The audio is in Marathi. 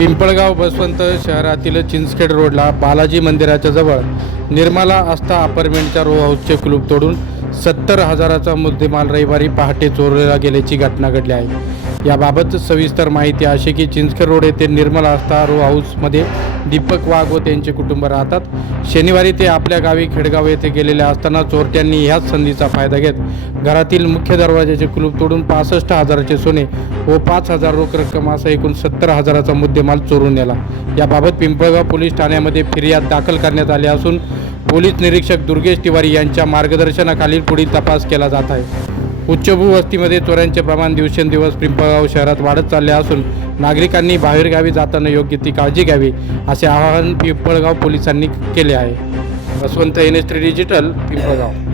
पिंपळगाव बसवंत शहरातील चिंचखेड रोडला बालाजी मंदिराच्या जवळ निर्मला आस्था अपार्टमेंटच्या रो हाऊसचे कुलूप तोडून सत्तर हजाराचा मुद्देमाल रविवारी पहाटे चोरलेला गेल्याची घटना घडली आहे. याबाबत सविस्तर माहिती अशी की चिंचखेड रोड येथे निर्मल आस्था रो हाऊसमध्ये दीपक वाघ व त्यांचे कुटुंब राहतात. शनिवारी ते आपल्या गावी खेडगाव येथे गेलेले असताना चोरट्यांनी ह्याच संधीचा फायदा घेत घरातील मुख्य दरवाजाचे कुलूप तोडून पासष्ट हजाराचे सोने व पाच हजार रोख रक्कम असा एकूण सत्तर हजाराचा मुद्देमाल चोरून नेला. याबाबत पिंपळगाव पोलीस ठाण्यामध्ये फिर्याद दाखल करण्यात आली असून पोलीस निरीक्षक दुर्गेश तिवारी यांच्या मार्गदर्शनाखाली पुढील तपास केला जात आहे. उच्चभू वस्तीमध्ये चोऱ्यांचे प्रमाण दिवसेंदिवस पिंपळगाव शहरात वाढत चालले असून नागरिकांनी बाहेरगावी जाताना योग्य ती काळजी घ्यावी असे आवाहन पिंपळगाव पोलिसांनी केले आहे. Vasvant N S digital Pimpalgaon.